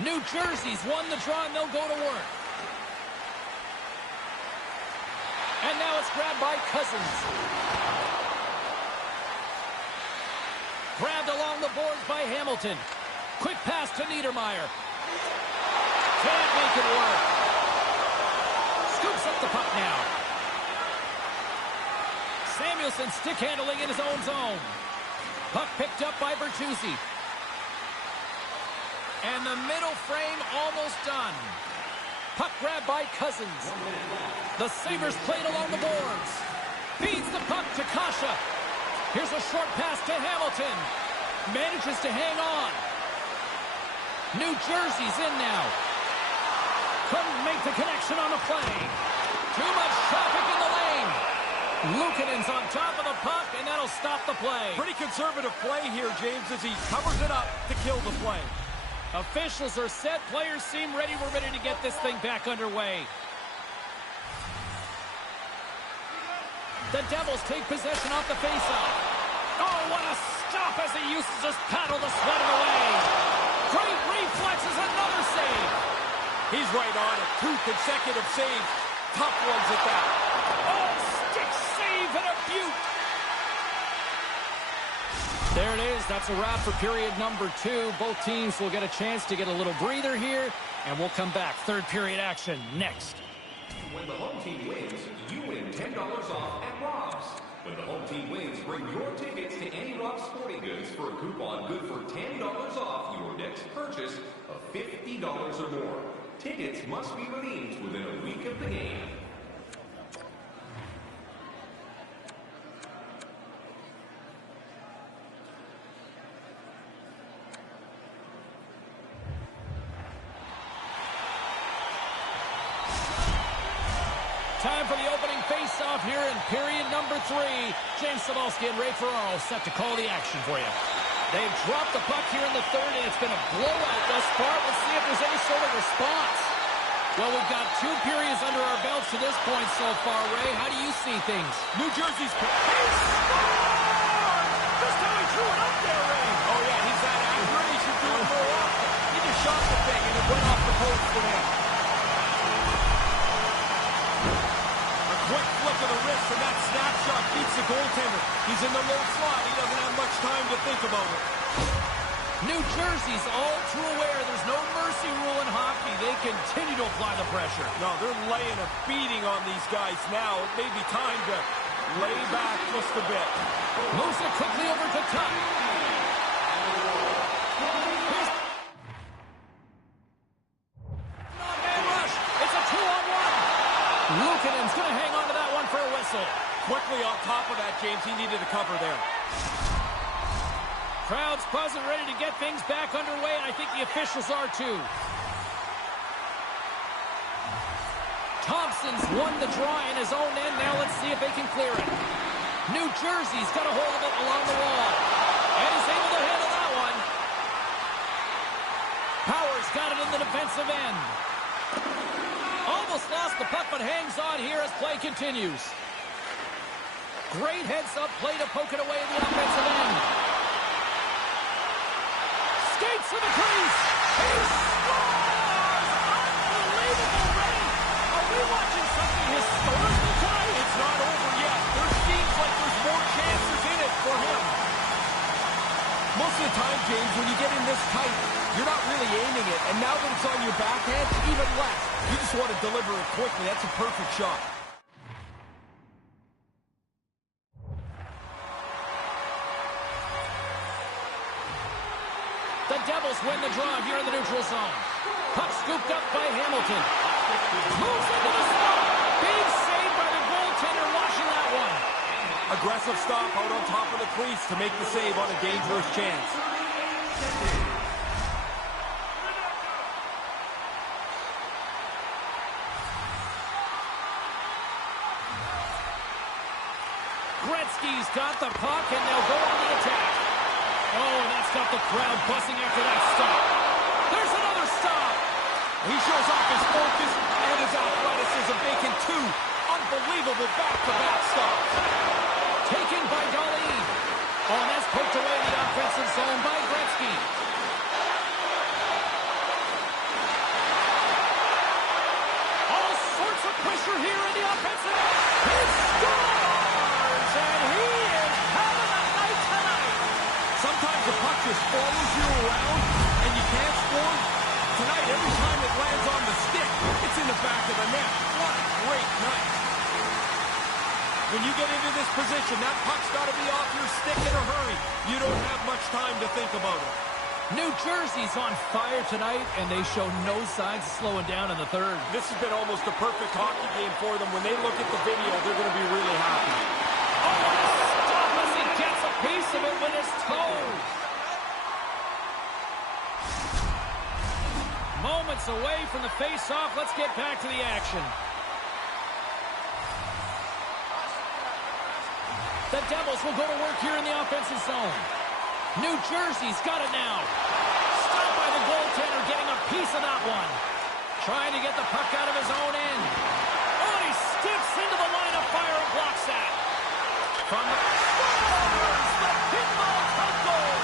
New Jersey's won the draw, and they'll go to work. And now it's grabbed by Cousins. Grabbed along the boards by Hamilton. Quick pass to Niedermeyer. Can't make it work. Scoops up the puck now. Samuelson stick handling in his own zone. Puck picked up by Bertuzzi. And the middle frame almost done. Puck grabbed by Cousins. The Sabres played along the boards. Feeds the puck to Kasha. Here's a short pass to Hamilton. Manages to hang on. New Jersey's in now. Couldn't make the connection on the play. Too much traffic in the lane. Luukkonen's on top of the puck, and that'll stop the play. Pretty conservative play here, James, as he covers it up to kill the play. Officials are set. Players seem ready. We're ready to get this thing back underway. The Devils take possession off the faceoff. Oh, what a stop as he used to just paddle the sweat away. Great reflexes, another save. He's right on it. 2 consecutive saves. Tough ones at that. Oh, stick save and a beaut. There it is. That's a wrap for period number 2. Both teams will get a chance to get a little breather here, and we'll come back. Third period action next. When the home team wins, you win $10 off at Rob's. When the home team wins, bring your tickets to any Rob's Sporting Goods for a coupon good for $10 off your next purchase of $50 or more. Tickets must be redeemed within a week of the game. Time for the opening face-off here in period number 3. James Cybulski and Ray Ferraro set to call the action for you. They've dropped the puck here in the third, and it's been a blowout thus far. Let's see if there's any sort of response. Well, we've got 2 periods under our belts to this point so far, Ray. How do you see things? New Jersey's... He scored! Just how he drew it up there, Ray. Oh, yeah, he's that accurate. He should do it more often. He just shot the thing, and it went off the post for him. Quick flick of the wrist, and that snapshot beats the goaltender. He's in the low slot. He doesn't have much time to think about it. New Jersey's all too aware there's no mercy rule in hockey. They continue to apply the pressure. No, they're laying a beating on these guys now. It may be time to lay back just a bit. Moves it quickly over to Tuck. Man rush. It's a 2-on-1. Luukkonen's going to hang on to that one for a whistle. Quickly on top of that, James. He needed a cover there. Crowd's buzzing, ready to get things back underway, and I think the officials are too. Thompson's won the draw in his own end. Now let's see if they can clear it. New Jersey's got a hold of it along the wall. And he's able to handle that one. Powers got it in the defensive end. Almost lost the puck, but hangs on here as play continues. Great heads-up play to poke it away in the offensive end. Skates to the crease. He scores! Unbelievable, Ray. Are we watching something historical tonight? It's not over yet. There seems like there's more chances in it for him. Most of the time, James, when you get in this tight, you're not really aiming it. And now that it's on your backhand, even less. You just want to deliver it quickly. That's a perfect shot. The Devils win the draw here in the neutral zone. Puck scooped up by Hamilton. Moves into the slot. Big save by the goaltender watching that one. Aggressive stop out on top of the crease to make the save on a dangerous chance. Gretzky's got the puck, and they'll go on the attack. Oh, and that's got the crowd buzzing after that stop. There's another stop. He shows off his focus and his athleticism, making two unbelievable back-to-back stops. Taken by Dolly. Oh, and that's poked away in the offensive zone by Gretzky. All sorts of pressure here in the offensive. He scores! And he is having a night tonight. Sometimes the puck just follows you around and you can't score. Tonight, every time it lands on the stick, it's in the back of the net. What a great night. When you get into this position, that puck's got to be off your stick in a hurry. You don't have much time to think about it. New Jersey's on fire tonight, and they show no signs of slowing down in the third. This has been almost a perfect hockey game for them. When they look at the video, they're going to be really happy. Oh, stop as he gets a piece of it with his toes. Moments away from the face-off. Let's get back to the action. The Devils will go to work here in the offensive zone. New Jersey's got it now. Stopped by the goaltender, getting a piece of that one. Trying to get the puck out of his own end. Oh, he steps into the line of fire and blocks that. From the scores the pinball type goal.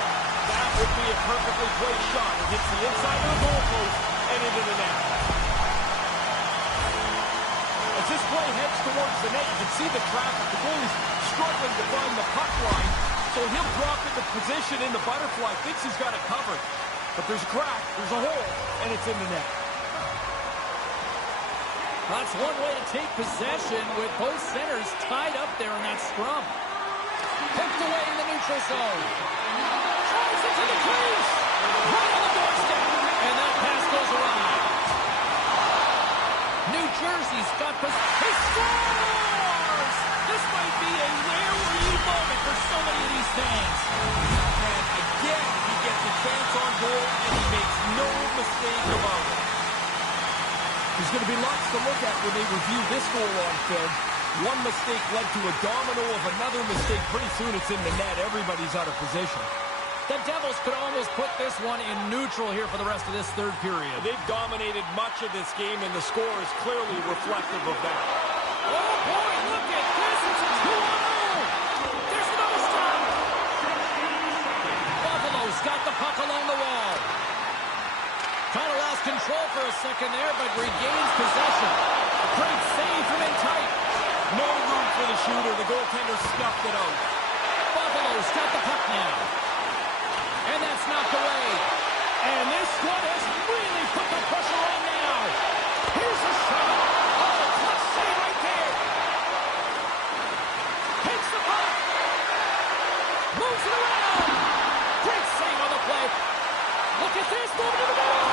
That would be a perfectly placed shot. It hits the inside of the goal post and into the net. As this play heads towards the net, you can see the traffic. The goalie's struggling to find the puck line, so he'll drop into position in the butterfly. Thinks he's got it covered. But there's a crack, there's a hole, and it's in the net. That's one way to take possession with both centers tied up there in that scrum. Poked away in the neutral zone. Tries it to the crease. Right on the doorstep. And that pass goes awry. New Jersey's got possession. He scores! This might be a rare moment for so many of these fans. And again, he gets a chance on goal, and he makes no mistake about it. There's going to be lots to look at when they review this goal on film. One mistake led to a domino of another mistake. Pretty soon it's in the net. Everybody's out of position. The Devils could almost put this one in neutral here for the rest of this third period. They've dominated much of this game, and the score is clearly reflective of that. Oh, boy, look at this. It's a 2-on-0. There's another stop. Buffalo's got the puck along the wall. Kind of lost control for a second there, but regains possession. Great save from in tight. No room for the shooter. The goaltender snuffed it out. Buffalo's got the puck now. And that's knocked away. And this one has really put the pressure on now. Here's a shot. Oh, clutch save right there. Takes the puck. Moves it around. Great save on the play. Look at this. Moving to the middle.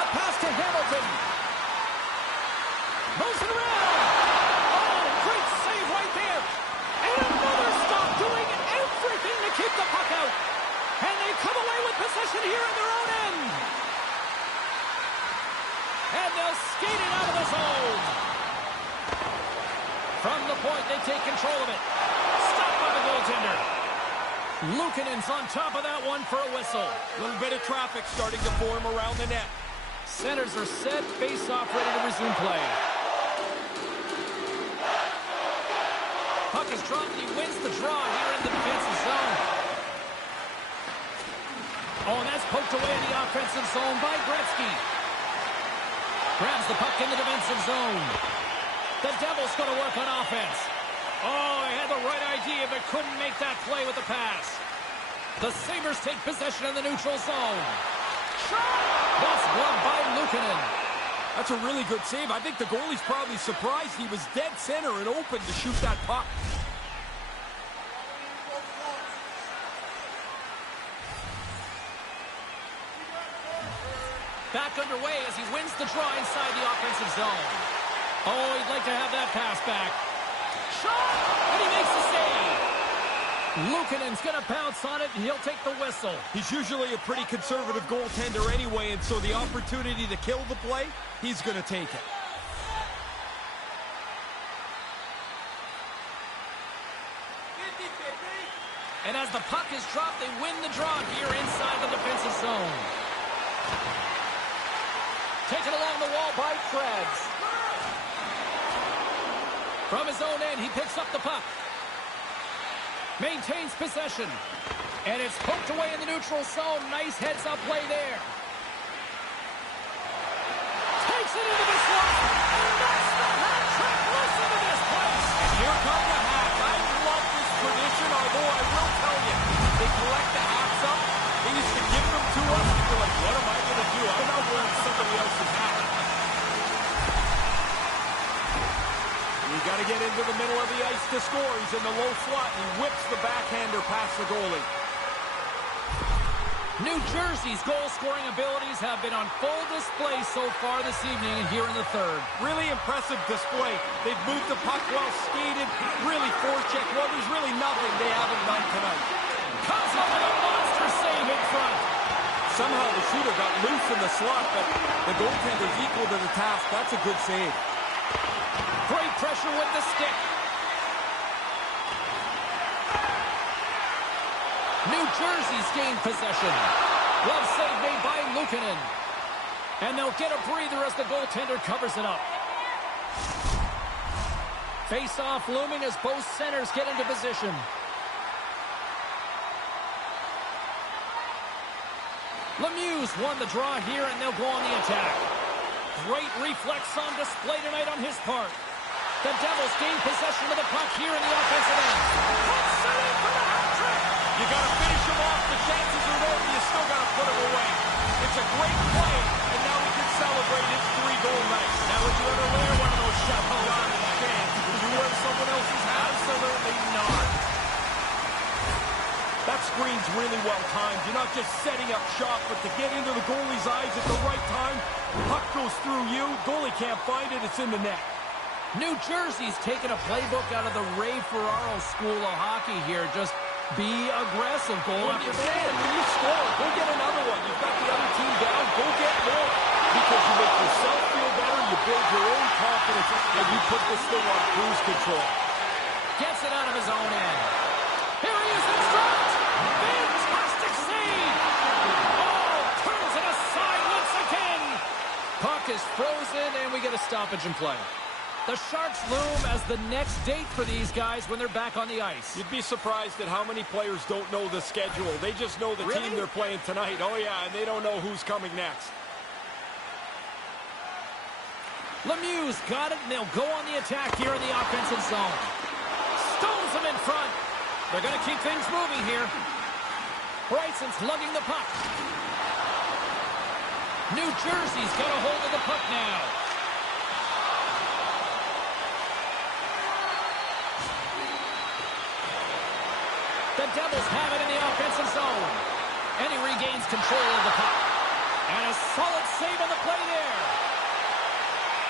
A pass to Hamilton. Moves it around. Oh, great save right there. And another stop, doing everything to keep the puck out. And they come away with possession here in their own end. And they'll skate it out of the zone. From the point, they take control of it. Stopped by the goaltender. Luukkonen's on top of that one for a whistle. A little bit of traffic starting to form around the net. Centers are set, face-off ready to resume play. Puck is dropped, and he wins the draw here in the defensive zone. Oh, and that's poked away in the offensive zone by Gretzky. Grabs the puck in the defensive zone. The Devils going to work on offense. Oh, he had the right idea, but couldn't make that play with the pass. The Sabres take possession in the neutral zone. That's blocked by Luukkonen. That's a really good save. I think the goalie's probably surprised he was dead center and open to shoot that puck. Back underway as he wins the draw inside the offensive zone. Oh, he'd like to have that pass back. Shot! And he makes the save. Luukkonen's going to bounce on it, and he'll take the whistle. He's usually a pretty conservative goaltender anyway, and so the opportunity to kill the play, he's going to take it. And as the puck is dropped, they win the draw here inside the defensive zone. Taken along the wall by Krebs. From his own end, he picks up the puck. Maintains possession. And it's poked away in the neutral zone. Nice heads-up play there. Takes it into the slot. And that's the hat trick. Listen to this place. And here come the hats. I love this tradition, although I will tell you, they collect the hats up. They used to give them to us. We're like, what am I going to do? I'm not wearing somebody else's hat. You got to get into the middle of the ice to score. He's in the low slot. He whips the backhander past the goalie. New Jersey's goal-scoring abilities have been on full display so far this evening and here in the third. Really impressive display. They've moved the puck well, skated, really forecheck. Well, there's really nothing they haven't done tonight. Comes up with a monster save in front. Somehow the shooter got loose in the slot, but the goaltender's equal to the task. That's a good save. Great pressure with the stick. New Jersey's gained possession. Glove save made by Luukkonen. And they'll get a breather as the goaltender covers it up. Face-off looming as both centers get into position. Lemieux won the draw here, and they'll go on the attack. Great reflex on display tonight on his part. The Devils gain possession of the puck here in the offensive end. Puts it in for the hat trick. You got to finish him off. The chances are there, but you still got to put him away. It's a great play, and now we can celebrate his 3-goal night. Now, would you ever wear one of those shots? Oh, not a chance. Would you wear someone else's hat? Absolutely not. That screen's really well timed. You're not just setting up shot, but to get into the goalie's eyes at the right time, puck goes through you, goalie can't find it, it's in the net. New Jersey's taken a playbook out of the Ray Ferraro school of hockey here. Just be aggressive, goal after goal. When you score, go get another one. You've got the other team down, go get more. Because you make yourself feel better, you build your own confidence, and you put this thing on cruise control. Gets it out of his own end. Here he is in front. Fantastic save. Oh, turns it aside once again. Puck is frozen, and we get a stoppage in play. The Sharks loom as the next date for these guys when they're back on the ice. You'd be surprised at how many players don't know the schedule. They just know the team they're playing tonight. Oh, yeah, and they don't know who's coming next. Lemieux got it, and they'll go on the attack here in the offensive zone. Stones them in front. They're going to keep things moving here. Bryson's lugging the puck. New Jersey's got a hold of the puck now. The Devils have it in the offensive zone. And he regains control of the puck. And a solid save on the play there.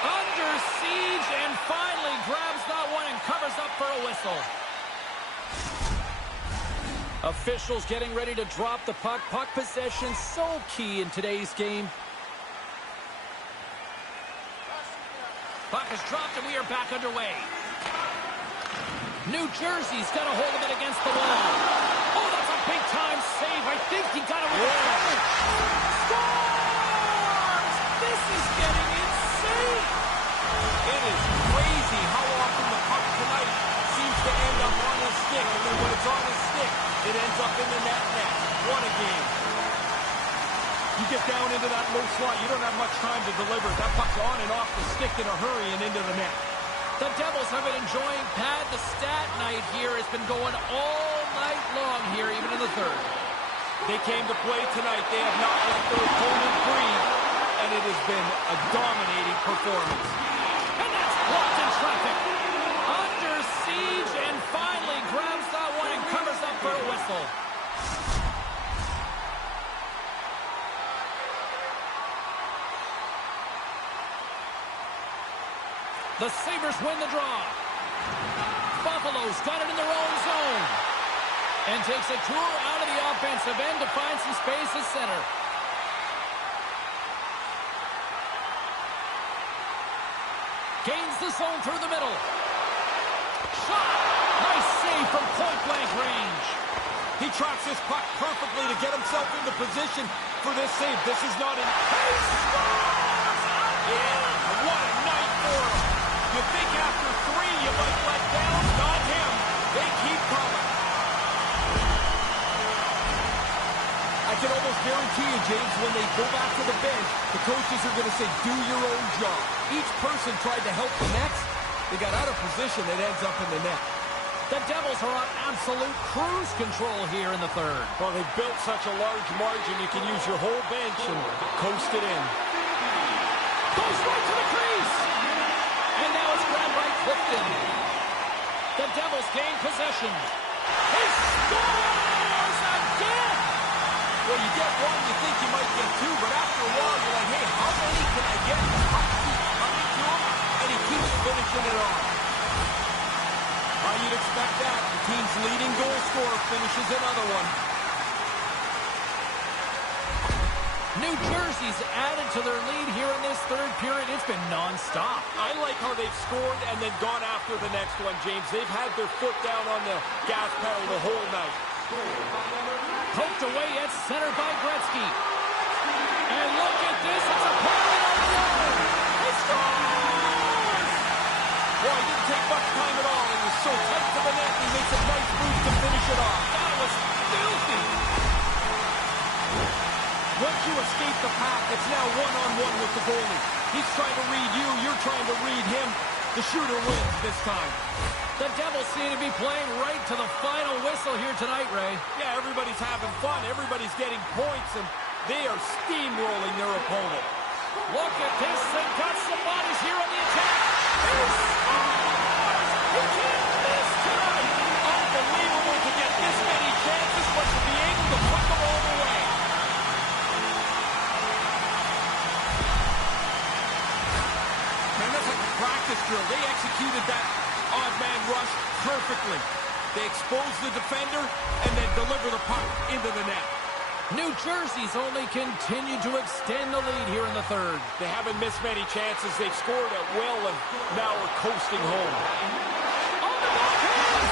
Under siege and finally grabs that one and covers up for a whistle. Officials getting ready to drop the puck. Puck possession so key in today's game. Puck is dropped and we are back underway. New Jersey's got a hold of it against the wall. Oh, that's a big-time save. I think he got it with the coverage. Scores! This is getting insane. It is crazy how often the puck tonight seems to end up on his stick. And then when it's on his stick, it ends up in the net. What a game. You get down into that low slot, you don't have much time to deliver. That puck's on and off the stick in a hurry and into the net. The Devils have been enjoying Pad the Stat night here. It's been going all night long here, even in the third. They came to play tonight. They have not let their opponent breathe, and it has been a dominating performance. And that's blocked in traffic. Under siege and finally grabs that one and covers up for a whistle. The Sabres win the draw. Buffalo's got it in their own zone. And takes a tour out of the offensive end to find some space at center. Gains the zone through the middle. Shot! Nice save from point-blank range. He tracks this puck perfectly to get himself into position for this save. This is not an... He scores! Yeah, what a night for him. You think after 3 you might let down? Not him. They keep coming. I can almost guarantee you, James, when they go back to the bench, the coaches are going to say, do your own job. Each person tried to help the next. They got out of position. It ends up in the net. The Devils are on absolute cruise control here in the third. Well, they've built such a large margin, you can use your whole bench and coast it in. Goes right to the crease. And now it's grabbed by Clifton. The Devils gain possession. He scores again! Well, you get one, you think you might get 2, but after a while, you're like, hey, how many can I get? The puck keeps coming to him, and he keeps finishing it off. You'd expect that. The team's leading goal scorer finishes another one. New Jersey's added to their lead here in this third period. It's been nonstop. I like how they've scored and then gone after the next one, James. They've had their foot down on the gas pedal the whole night. Poked away at center by Gretzky. And look at this. It's a penalty on the line. He scores! Boy, he didn't take much time at all. He was so tight to the net, he makes a nice move to finish it off. That was filthy. Once you escape the pack, it's now one-on-one with the goalie. He's trying to read you, you're trying to read him. The shooter wins this time. The Devils seem to be playing right to the final whistle here tonight, Ray. Yeah, everybody's having fun. Everybody's getting points, and they are steamrolling their opponent. Look at this. They've got some bodies here on the attack. He scores! He can't miss tonight. Unbelievable to get this many chances, but to be able to put them all away. Man, that's like a practice drill. They executed that odd man rush perfectly. They expose the defender and then deliver the puck into the net. New Jersey's only continued to extend the lead here in the third. They haven't missed many chances. They've scored at will and now we're coasting home. On the backhand!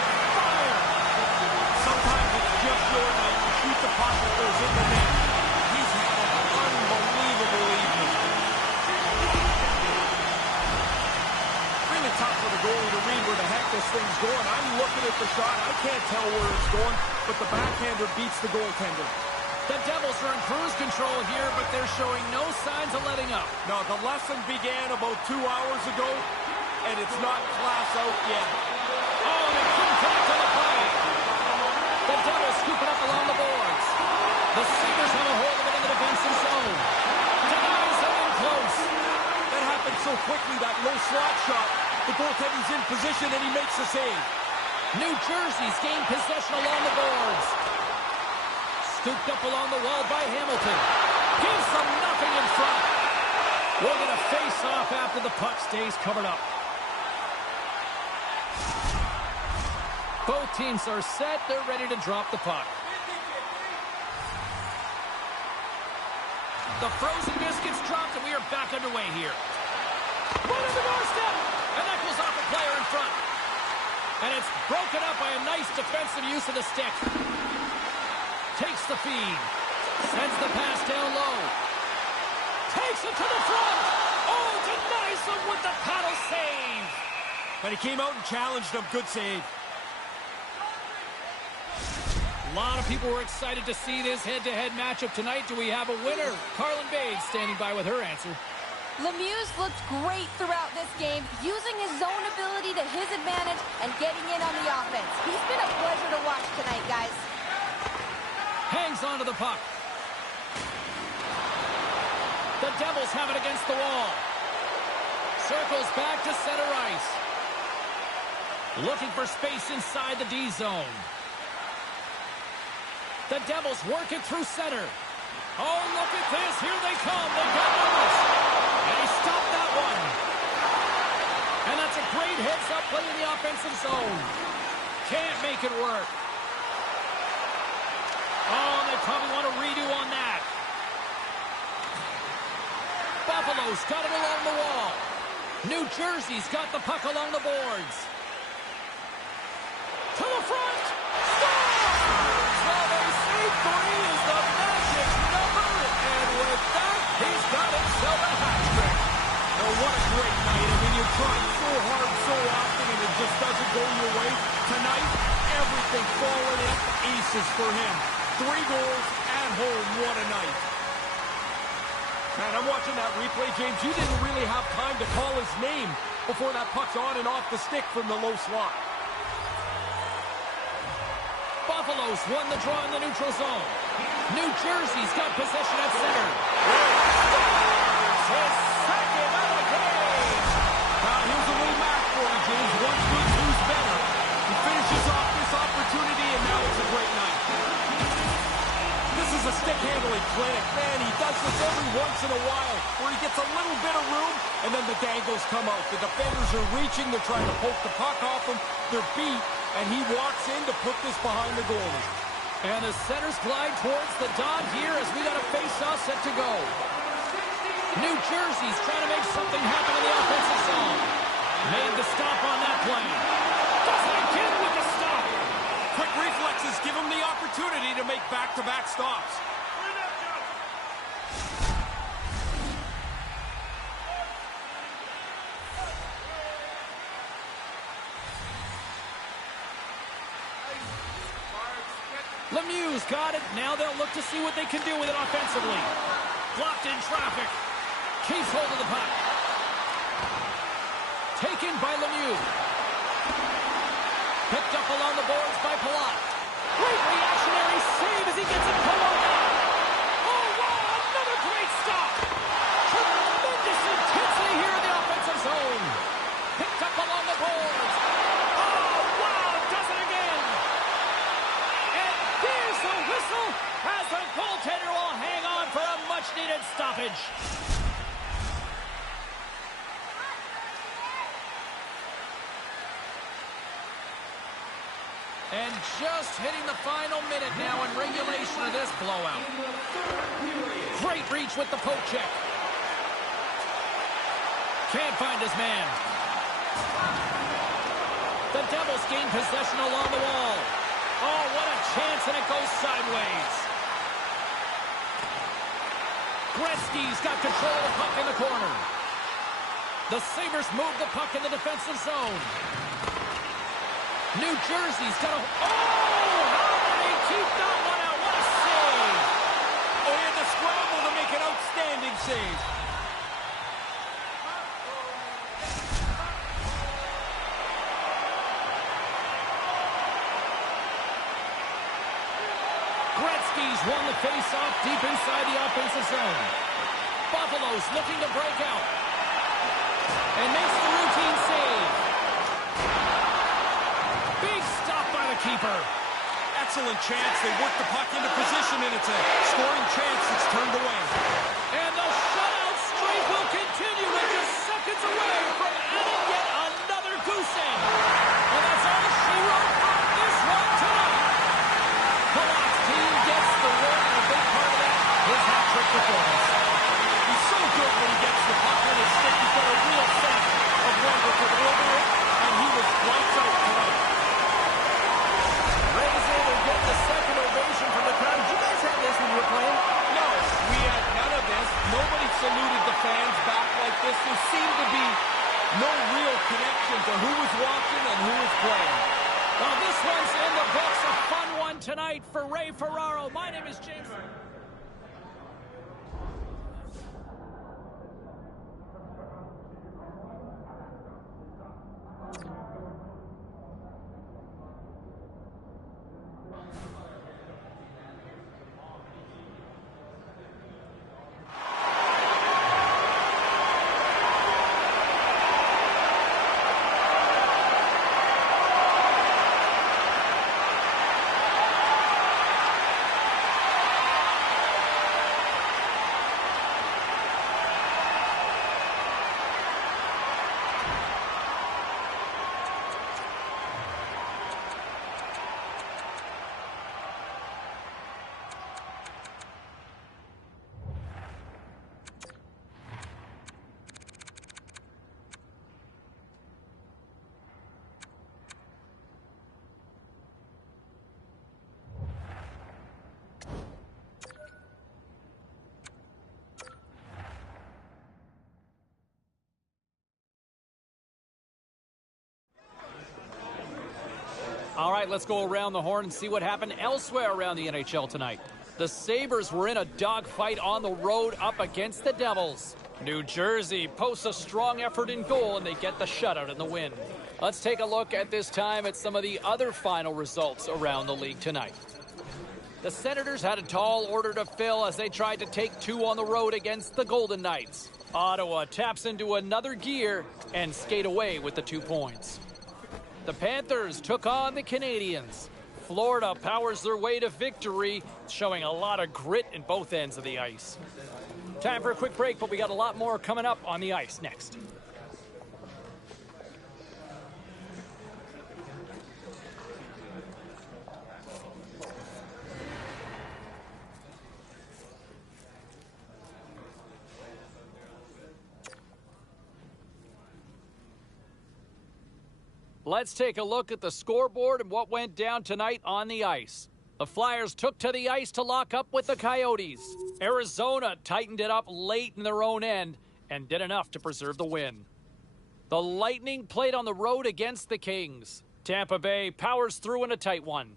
On fire! Sometimes it's just your night. You shoot the puck that goes in the net. He's had an unbelievable evening. Really tough for the goalie to read where the heck this thing's going. I'm looking at the shot. I can't tell where it's going, but the backhander beats the goaltender. The Devils are in cruise control here, but they're showing no signs of letting up. No, the lesson began about 2 hours ago, and it's not class out yet. Oh, they couldn't connect to the play. The Devils scoop it up along the boards. The Sabers have a hold of it in the defensive zone. Denies them in close. That happened so quickly, that low slot shot. The goaltender's in position, and he makes the save. New Jersey's gained possession along the boards. Scooped up along the wall by Hamilton. Gives them nothing in front. We're going to face off after the puck stays covered up. Both teams are set. They're ready to drop the puck. The frozen biscuits dropped, and we are back underway here. Right on the doorstep. And that goes off a player in front. And it's broken up by a nice defensive use of the stick. Takes the feed. Sends the pass down low. Takes it to the front. Oh, denies him with the paddle save. But he came out and challenged him. Good save. A lot of people were excited to see this head-to-head matchup tonight. Do we have a winner? Carlin Bates standing by with her answer. Lemieux looked great throughout this game, using his zone ability to his advantage and getting in on the offense. He's been a pleasure to watch tonight, guys. Hangs onto the puck. The Devils have it against the wall. Circles back to center ice. Looking for space inside the D zone. The Devils work it through center. Oh, look at this. Here they come. They got numbers. And he stopped that one. And that's a great heads-up play in the offensive zone. Can't make it work. Oh, they probably want a redo on that. Buffalo's got it along the wall. New Jersey's got the puck along the boards. To the front. Scores! Well, they say 3 is the magic number. And with that, he's got himself a hat trick. Oh, what a great night. I mean, you try so hard so often and it just doesn't go your way. Tonight, everything falling in aces for him. 3 goals at home. What a night. Man, I'm watching that replay, James. You didn't really have time to call his name before that puck's on and off the stick from the low slot. Buffalo's won the draw in the neutral zone. New Jersey's got possession at center. His second of the game. Now, here's a little math for you, James. One's good, two's better. He finishes off this opportunity, and now it's a great night. This is a stick-handling clinic. Man, he does this every once in a while, where he gets a little bit of room, and then the dangles come out. The defenders are reaching. They're trying to poke the puck off him. They're beat, and he walks in to put this behind the goalie. And the centers glide towards the dot here as we got a face-off set to go. New Jersey's trying to make something happen in the offensive zone. Made the stop on that play. Does it again with the stop. Quick reflexes give him the opportunity to make back-to-back stops. Lemieux's got it. Now they'll look to see what they can do with it offensively. Blocked in traffic. Keeps hold of the puck. Taken by Lemieux. Picked up along the boards by Palat. Great reactionary save as he gets it pulled out. Oh, wow, another great stop. Tremendous intensity here in the offensive zone. Picked up along the boards. Oh, wow, does it again. And there's the whistle as the goaltender will hang on for a much-needed stoppage. And just hitting the final minute now in regulation of this blowout. Great reach with the poke check. Can't find his man. The Devils gain possession along the wall. Oh, what a chance, and it goes sideways. Gretzky's got control of the puck in the corner. The Sabres move the puck in the defensive zone. New Jersey's got a... Oh! How did he keep that one out? What a save! Oh, he had to scramble to make an outstanding save. Gretzky's won the face-off deep inside the offensive zone. Buffalo's looking to break out. And makes the routine save. Big stop by the keeper. Excellent chance. They work the puck into position, and it's a scoring chance that's turned away. And the shutout streak will continue. We're just seconds away from adding yet another goose egg. And that's all she wrote on this one tonight. Palat's team gets the win, and a big part of that, his hat-trick performance. He's so good when he gets the puck in his stick. He's got a real sense of wonder to deliver it, and he was lights out tonight. Ray's able to get the second ovation from the crowd. Did you guys have this when you were playing? No, we had none of this. Nobody saluted the fans back like this. There seemed to be no real connection to who was watching and who was playing. Well, this one's in the books. A fun one tonight for Ray Ferraro. My name is James. All right, let's go around the horn and see what happened elsewhere around the NHL tonight. The Sabres were in a dogfight on the road up against the Devils. New Jersey posts a strong effort in goal, and they get the shutout in the win. Let's take a look at this time at some of the other final results around the league tonight. The Senators had a tall order to fill as they tried to take two on the road against the Golden Knights. Ottawa taps into another gear and skate away with the 2 points. The Panthers took on the Canadiens. Florida powers their way to victory, showing a lot of grit in both ends of the ice. Time for a quick break, but we got a lot more coming up on the ice next. Let's take a look at the scoreboard and what went down tonight on the ice. The Flyers took to the ice to lock up with the Coyotes. Arizona tightened it up late in their own end and did enough to preserve the win. The Lightning played on the road against the Kings. Tampa Bay powers through in a tight one.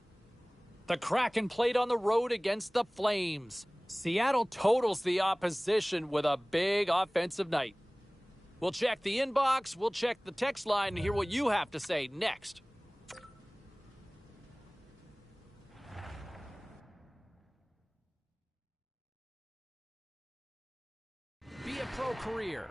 The Kraken played on the road against the Flames. Seattle totals the opposition with a big offensive night. We'll check the inbox, we'll check the text line, and hear what you have to say next. Be a pro career.